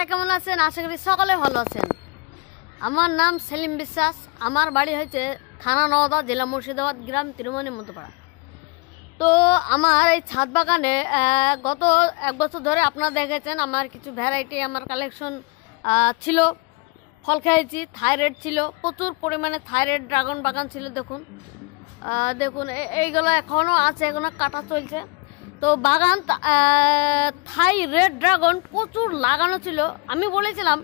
আপনারা কেমন আছেন? আশা করি সকলে ভালো আছেন। আমার নাম সেলিম বিশ্বাস। আমার বাড়ি হয়েছে থানা নওদা, জেলা মুর্শিদাবাদ, গ্রাম তিরুমণি মধ্যপাড়া। তো আমার এই ছাদ বাগানে গত এক বছর ধরে আপনারা দেখেছেন আমার কিছু ভ্যারাইটি আমার কালেকশন ছিল। ফল খেয়েছি, থাইরয়েড ছিল, প্রচুর পরিমাণে থাইরয়েড ড্রাগন বাগান ছিল। দেখুন এইগুলো এখনও আছে, এখনও কাটা চলছে। তো বাগান থাইরয়েড ড্রাগন প্রচুর লাগানো ছিল। আমি বলেছিলাম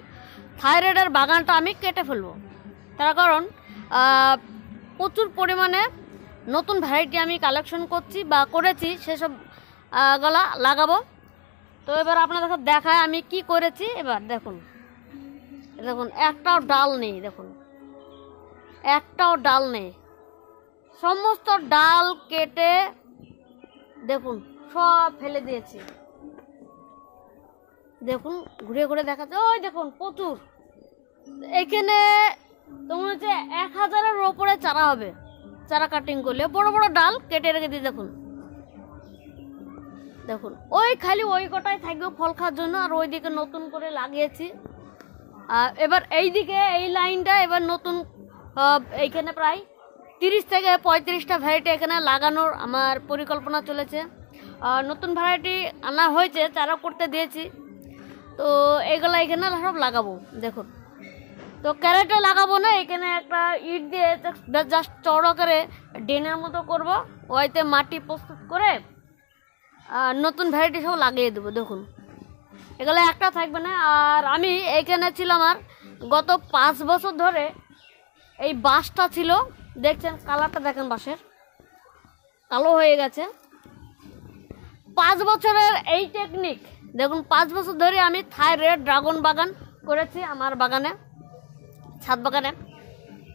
থাইরয়েডের বাগানটা আমি কেটে ফেলবো, তার কারণ প্রচুর পরিমাণে নতুন ভ্যারাইটি আমি কালেকশন করছি বা করেছি, সেসব গলা লাগাবো। তো এবার আপনাদের দেখায় আমি কি করেছি। এবার দেখুন একটাও ডাল নেই, দেখুন একটাও ডাল নেই, সমস্ত ডাল কেটে দেখুন সব ফেলে দিয়েছি। দেখুন ঘুরে ঘুরে দেখাচ্ছে, ওই দেখুন প্রচুর। এখানে তো মনে হচ্ছে 1000-এর ওপরে চারা হবে। চারা কাটিং করলে বড় বড় ডাল কেটে রেখে দিই। দেখুন ওই খালি ওই কটাই থাকবে ফল খাওয়ার জন্য, আর ওইদিকে নতুন করে লাগিয়েছি। এবার এইদিকে এই লাইনটা এবার নতুন, এইখানে প্রায় 30 থেকে 35টা ভ্যারাইটি এখানে লাগানোর আমার পরিকল্পনা চলেছে। নতুন ভ্যারাইটি আনা হয়েছে, চারা করতে দিয়েছি। তো এগুলো এখানে সব লাগাবো। দেখুন তো ক্যারেটে লাগাবো না, এখানে একটা ইট দিয়ে জাস্ট চড়া করে ড্রেনের মতো করব, ওইতে মাটি প্রস্তুত করে নতুন ভ্যারাইটি সব লাগিয়ে দেবো। দেখুন এগুলো একটা থাকবে না। আর আমি এইখানে ছিলাম, আর গত 5 বছর ধরে এই বাঁশটা ছিল, দেখছেন কালারটা দেখেন, বাঁশের কালো হয়ে গেছে। 5 বছরের এই টেকনিক দেখুন, 5 বছর ধরে আমি থাইরয়েড ড্রাগন বাগান করেছি আমার বাগানে, ছাদ বাগানে।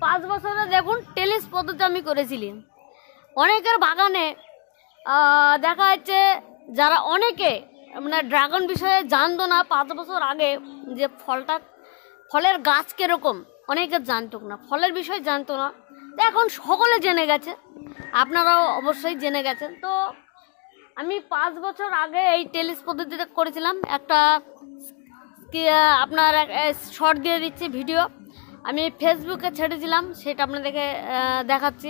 5 বছরে দেখুন টেলিস পদ্ধতি আমি করেছিলি। অনেকের বাগানে দেখা যাচ্ছে যারা অনেকে মানে ড্রাগন বিষয়ে জানতো না 5 বছর আগে, যে ফলের গাছ কীরকম অনেকে জানতো না, ফলের বিষয়ে জানতো না। এখন সকলে জেনে গেছে, আপনারাও অবশ্যই জেনে গেছেন। তো আমি 5 বছর আগে এই টেলিস পদ্ধতিতে করেছিলাম। একটা আপনার শর্ট দিয়ে দিচ্ছি ভিডিও, আমি ফেসবুকে ছেড়েছিলাম, সেটা আপনাদেরকে দেখাচ্ছি।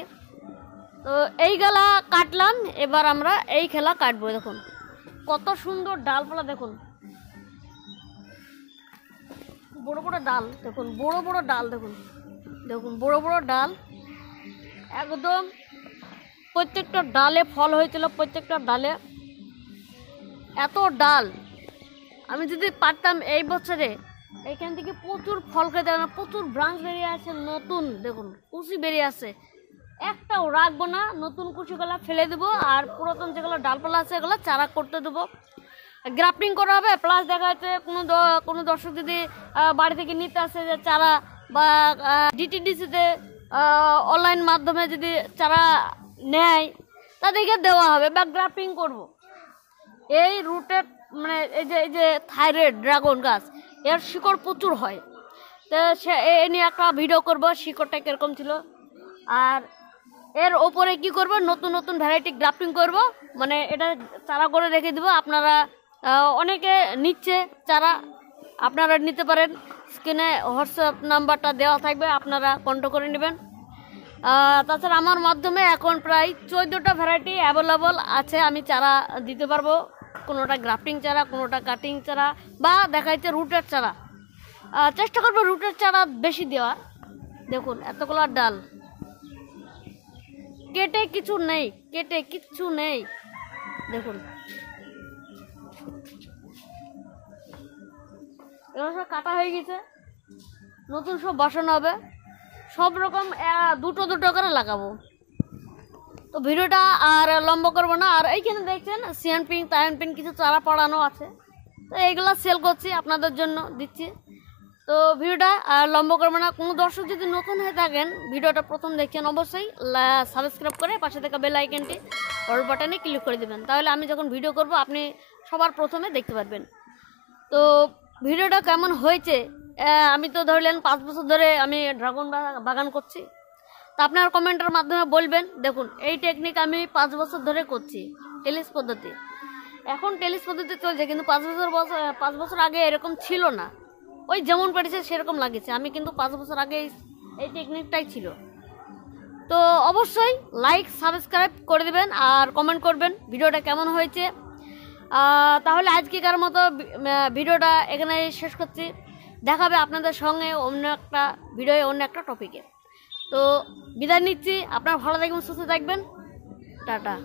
তো এইগুলা কাটলাম, এবার আমরা এই খেলা কাটবো। দেখুন কত সুন্দর ডালপালা, দেখুন বড় বড় ডাল, দেখুন বড় বড় ডাল, দেখুন বড় বড় ডাল একদম। প্রত্যেকটা ডালে ফল হয়েছিল, প্রত্যেকটা ডালে এত ডাল। আমি যদি পারতাম এই বছরে এখান থেকে প্রচুর ফল খেতে, প্রচুর ব্রাঞ্চ বেরিয়ে আছে নতুন। দেখুন কুচি বেরিয়ে আছে, একটাও রাখবো না, নতুন কুচিগুলো ফেলে দেবো। আর পুরাতন যেগুলো ডালপালা আছে এগুলো চারা করতে দেবো, গ্রাফটিং করা হবে। প্লাস দেখা যাচ্ছে কোনো দর্শক যদি বাড়ি থেকে নিতে আসে যে চারা, বা ডিটিডিসিতে অনলাইন মাধ্যমে যদি চারা নেয় তাদেরকে দেওয়া হবে, বা গ্রাফটিং করব। এই রুটের মানে এই যে থাইরয়েড ড্রাগন গাছ, এর শিকড় প্রচুর হয়। তো এ নিয়ে একটা ভিডিও করব, শিকড়টা কীরকম ছিল। আর এর ওপরে কি করব, নতুন নতুন ভ্যারাইটি গ্রাফটিং করব, মানে এটা চারা করে রেখে দেবো। আপনারা অনেকে নিচ্ছে চারা, আপনারা নিতে পারেন। স্ক্রিনে হোয়াটসঅ্যাপ নাম্বারটা দেওয়া থাকবে, আপনারা কন্ট্যাক্ট করে নেবেন। তাছাড়া আমার মাধ্যমে এখন প্রায় 14টা ভ্যারাইটি অ্যাভেলেবল আছে, আমি চারা দিতে পারবো। কোনোটা গ্রাফটিং চারা, কোনোটা কাটিং চারা, বা দেখা যাচ্ছে রুটের চারা। চেষ্টা করবো রুটের চারা বেশি দেওয়ার। দেখুন এতগুলো ডাল, কেটে কিছু নেই, দেখুন এগুলো সব কাটা হয়ে গেছে, নতুন সব বসানো হবে। সব রকম দুটো করে লাগাবো। তো ভিডিওটা আর লম্বা করবো না। আর এইখানে দেখছেন সিয়ান পিঙ্ক, তায়ান পিঙ্ক কিছু চারা পড়ানো আছে, তো এইগুলো সেল করছি, আপনাদের জন্য দিচ্ছি। তো ভিডিওটা আর লম্বা করবো না। কোনো দর্শক যদি নতুন হয়ে থাকেন, ভিডিওটা প্রথম দেখছেন, অবশ্যই সাবস্ক্রাইব করে পাশে থাকা বেল আইকনটি অল বাটনে ক্লিক করে দেবেন, তাহলে আমি যখন ভিডিও করব আপনি সবার প্রথমে দেখতে পারবেন। তো ভিডিওটা কেমন হয়েছে, আমি তো ধরলেন 5 বছর ধরে আমি ড্রাগন বাগান করছি, তো আপনার কমেন্টের মাধ্যমে বলবেন। দেখুন এই টেকনিক আমি 5 বছর ধরে করছি, টেলিস পদ্ধতি। এখন টেলিস পদ্ধতি চলছে, কিন্তু 5 বছর আগে এরকম ছিল না। ওই যেমন পেরেছে সেরকম লাগিয়েছে। আমি কিন্তু 5 বছর আগে এই টেকনিকটাই ছিল। তো অবশ্যই লাইক সাবস্ক্রাইব করে দিবেন আর কমেন্ট করবেন ভিডিওটা কেমন হয়েছে। তাহলে আজকেকার মতো ভিডিওটা এখানে শেষ করছি। দেখাবে আপনাদের সঙ্গে অন্য একটা ভিডিও, অন্য একটা টপিকে। তো বিদায় নিচ্ছি। আপনারা ভালো থাকবেন, সুস্থ থাকবেন। টাটা।